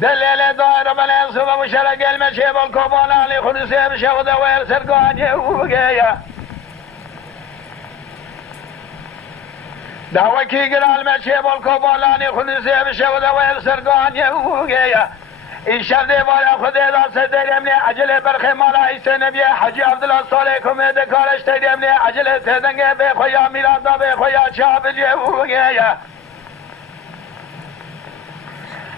دليل دار بلا صبح مشرق المشيب الكوبان علي خلصي بشهود وير سرقاني وبقيا دعوكي قرا المشيب الكوبان علي خلصي بشهود وير سرقاني وبقيا إنشاء ديوان خدي ذا سدير يمني عجلة برخي مالا إيسى نبي حجي عبد الله صالحكم دكارش تدير يمني عجلة تدنگ بخويا ميلادا بخويا شاب جيوغيا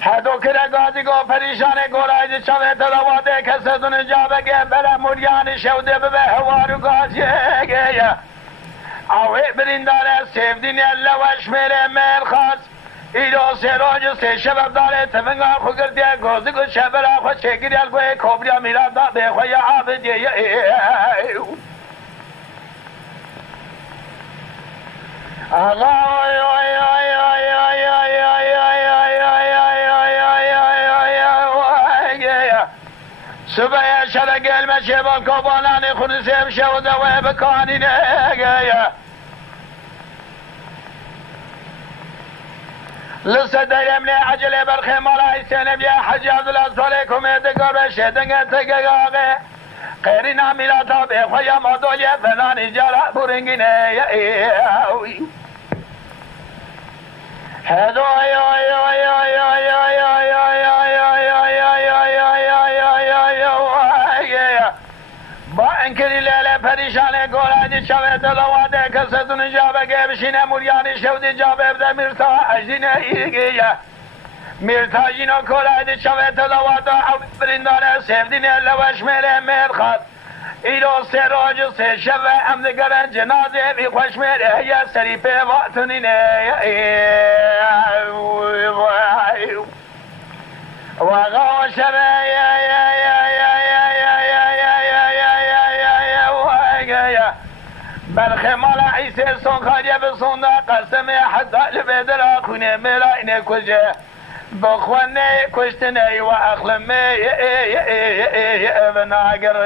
هدو كده غازي گو پریشان گورای چاوه تلواده کسدون جابگه بلا موریان شوده به هوارو غازیگه اوه برینداره سیفدین اللوش میره مرخاص ایرو سراج سه شباب داره تفنگا خوگردیه گوزی گو شبرا خو چگیریال گوه کبریا میرادا به خویا عابدیه آقا صبح شرق المشيبان كوباناني خنسيب شوده وبكاني نهاية لسه دايمني عجلة برخي مالا يسيني بيا حجي عبد الله صالحكم يدقر بشيدنگ تقاقه قيرنا ميلاتا بخويا مدولي فناني جارا برنگي نهاية هدو با انکری لیله پریشانه گولادی چوه دلواده کسدون جابه بشینه موریانی شودی جابه بده میرتا اجدینه ایگیه میرتا جینو گولادی چوه دلواده او بریندانه سیفدینه لوش میره میرخاد ایرو سه راج سه شوه امدگرن جنازه بی خوش میره یه سری پی واتنینه وغا شبه برخ مالا عیسی سنخاریه بسونده قسم حدا لبدر خونه ملاینه کجه بخونه کشتنه و اخلمه بناگر